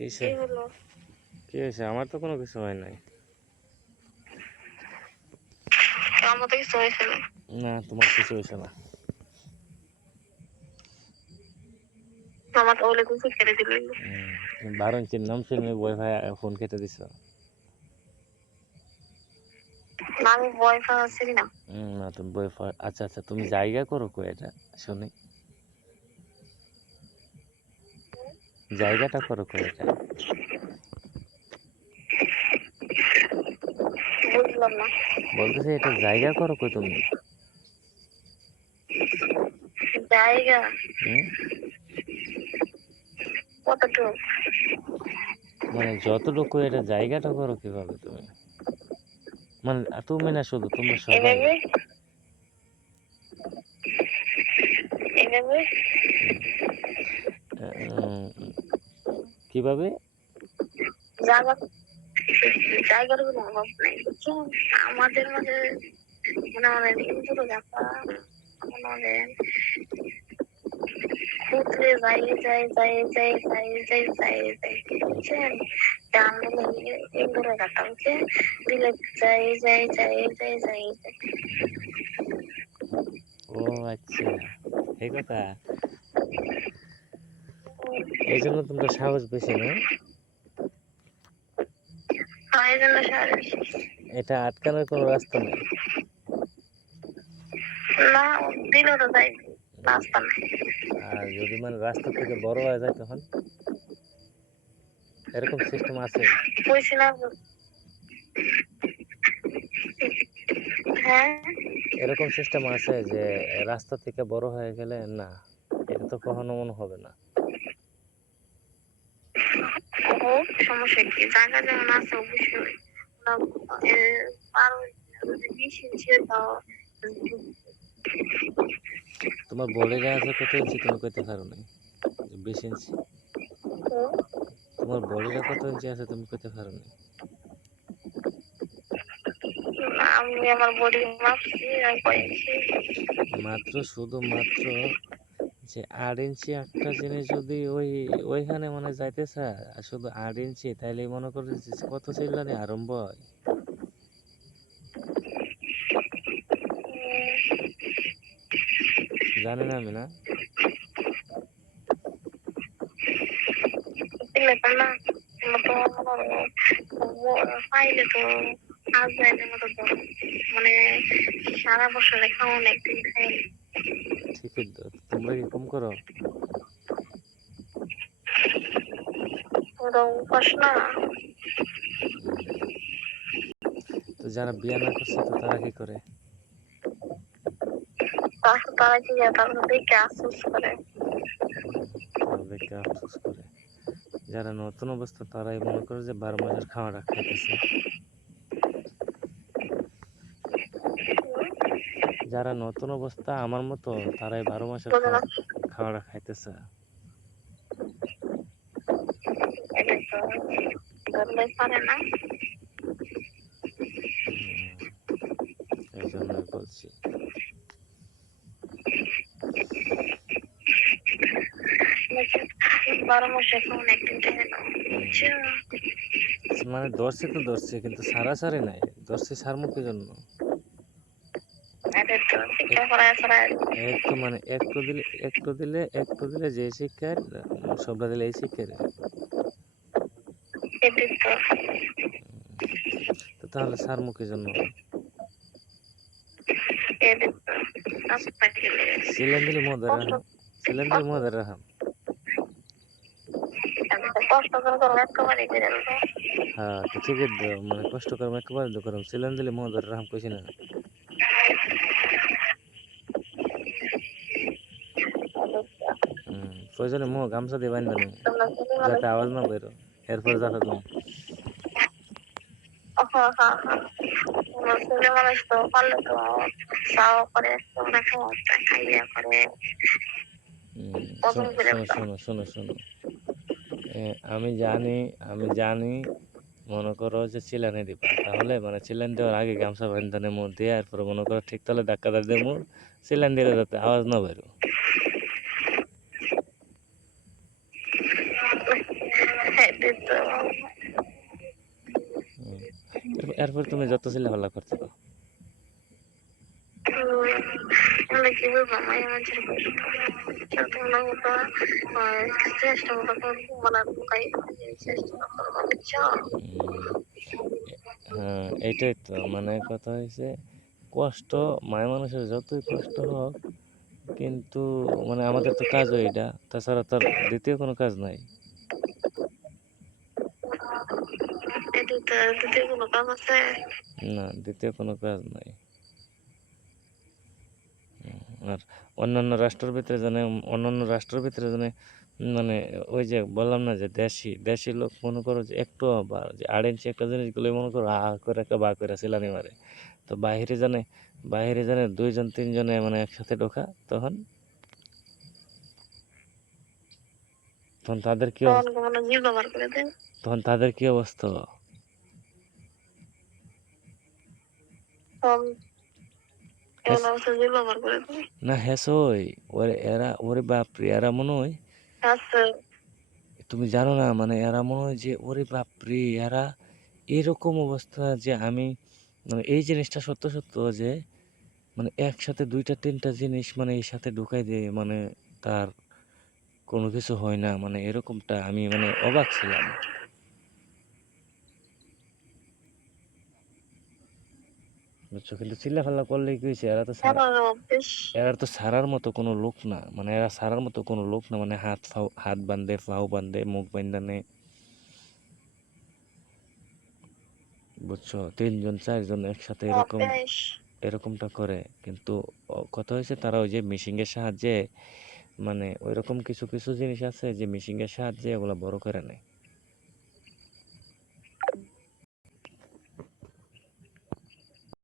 কিসে কি হলো? কি হয়েছে? আমার তো কোনো কিছু হয় নাই। আমার তো কিছু হয়েছিল। না, তোমার কিছু হয়েছে না। আমার তো বলে কিছু কেটে দিল। 12 ইঞ্চির নাম শুনে ওয়াইফাই ফোন কেটে দিছ। না আমি ওয়াইফাই আছে না। না তুমি ওয়াইফাই, আচ্ছা আচ্ছা, তুমি জায়গা করো কো এটা শুনি, জায়গাটা করো কো এটা? বুঝলাম না। বলতেছি এটা জায়গা করো কই তুমি? জায়গা হুম কতটুকু? মানে যতটুকু, এটা জায়গাটা করো কিভাবে তুমি? মানে তুমি না, শুধু তোমরা সবাই। এভাবে এভাবে উম, কিভাবে? জায়গা জায়গার কোনো অভাব নাই বুঝছো। আমাদের মাঝে মনে হয় ইন্দুর ব্যাপার মনে হয় খুঁজলে যাই যাই যাই যাই যাই যাই যাই যাই বুঝছেন। আমরা ইন্দুরে গাতা বুঝছে দিলে যাই যাই যাই যাই যাই যাই। ও আচ্ছা, এই কথা। এই জন্য তোমরা সাহস বেশি না? এই জন্য সারা এটা আটকানোর কোনো রাস্তা নেই? না দিলেও তো যাই রাস্তা নাই। আর যদি মানে রাস্তা থেকে বড় হয়ে যায় তখন? এরকম সিস্টেম আছে? কইছি না। হ্যাঁ এরকম সিস্টেম আছে যে রাস্তা থেকে বড় হয়ে গেলে না, এটা তো কখনো মনে হবে না। ও সমস্যা কি জায়গা যেমন আছে অবশ্যই পারো যদি 20 ইঞ্চি দাও। তোমার বডিটা আছে কত ইঞ্চি তুমি কইতে পারো নাই? 20 ইঞ্চি? তোমার বডিটা কত ইঞ্চি আছে তুমি কইতে পারো নাই? আমি আমার বডি মাপছি আর কয়েছি। মাত্র শুধুমাত্র যে 8 ইঞ্চি একটা জিনিস যদি ওইখানে মানে যাইতে চায়, আর শুধু 8 ইঞ্চি, তাইলে মনে করো যে কত চিল্লানি আরম্ভ হয়। জানি না আমি, না না পাইলে তো আজ যাইলে মতো তো মানে সারা বছর খাওয়া একদিন খাই। ঠিকই তো, তোমরা কি কম করো? ওটা উপাস না। তো যারা বিয়ে না করছে তো তারা কি করে? তারা কি যায় তারা দেখে আফসোস করে। তারা দেখে আফসোস করে। যারা নতুন অবস্থা তারাই মনে করে যে 12 মাসের খাওয়াটা খাইতেছে। যারা নতুন অবস্থা আমার মতো, তারাই 12 মাসের খাওয়াটা খাইতেছে। এটা তো ধরলে পারে না। এই জন্যই বলছি। মানে ধরছে তো ধরছে, কিন্তু সারাসারি নাই, ধরছে সারমুখের জন্য। একটু মানে একটু দিলে যে শিক্ষার, সবটা দিলে এই শিক্ষার। তো তাহলে সারমুখের জন্য সিলেন দিলে মদের রাহাম, সিলেন দিলে মদের রাহাম। হ্যাঁ তো ঠিকই তো, মানে কষ্ট করম একেবারে তো করম, সিলেন দিলে মদের রাহাম কইছি না? প্রয়োজনে গামছা দিয়ে বান্ধব নি, যাতে আওয়াজ না বেরো, এরপর যাতে তুমি। মানুষ তো পারলে তো চাওয়া করে খাইয়া করে। শোনো শোনো শোনো শোনো, আমি জানি মনে করো যে চিলানি দিবা, তাহলে মানে চিলান দেওয়ার আগে গামছা বান্ধানে মুখ দিয়ে, এরপরে মনে করো ঠিক তাহলে ধাক্কা দিয়ে মুখ চিলান দিলে যাতে আওয়াজ না বেরো। এরপর তুমি যত ছেলে হল্লা করতে পারো। মানে কি বলবো মায়ের মানুষের তোমরা মতো চেষ্টা মতো বলার মুখাই চেষ্টা করবো বুঝছো। হ্যাঁ এইটাই তো মানে কথা হয়েছে কষ্ট মায়া মানুষের যতই কষ্ট হোক কিন্তু মানে আমাদের তো কাজও এটা, তাছাড়া তার দ্বিতীয় কোনো কাজ নাই। এদিকে কোনো কাজ আছে? না, দ্বিতীয় কোনো কাজ নাই। আর অন্যান্য রাষ্ট্রের ভিতরে জানে মানে ওই যে বললাম না যে দেশি লোক মনে করো যে একটু বা যে আড়েনছি একটা জিনিসগুলো মনে করো করে একটা বা করে সিলানি মারে। তো বাহিরে জানে 2-3 জনে মানে একসাথে ঢোকা তখন তখন তাদের কি তখন অবস্থা? কোনো জিল ব্যবহার করে দেন তখন তাদের কি অবস্থা? তখন এমন হ্যাস অবস্থা জিল ব্যবহার করে দেন না হ্যাসই ওরে বাপরে এরা মনে হয় আচ্ছা। তুমি জানো না মানে এরা মনে হয় যে ওরে বাপরে এরা এরকম অবস্থা যে আমি মানে এই জিনিসটা সত্য যে মানে একসাথে 2-3টা জিনিস মানে এই সাথে ঢুকাই দিয়ে মানে তার কোনো কিছু হয় না মানে এরকমটা আমি মানে অবাক ছিলাম বুঝছো কিন্তু চিল্লাফাল্লা করলে কি হয়েছে এমন অভ্যেস এরা তো ছাড়ার মতো কোনো লোক না মানে এরা ছাড়ার মতো কোনো লোক না মানে হাত বান্ধে পাও বান্ধে মুখ বান্ধানে বুঝছো 3-4জন একসাথে অভ্যেস এরকমটা করে কিন্তু কথা হয়েছে তারা ওই যে মেশিনের সাহায্যে মানে ওইরকম কিছু জিনিস আছে যে মেশিনের সাহায্যে ওগুলা বড় করে নেয়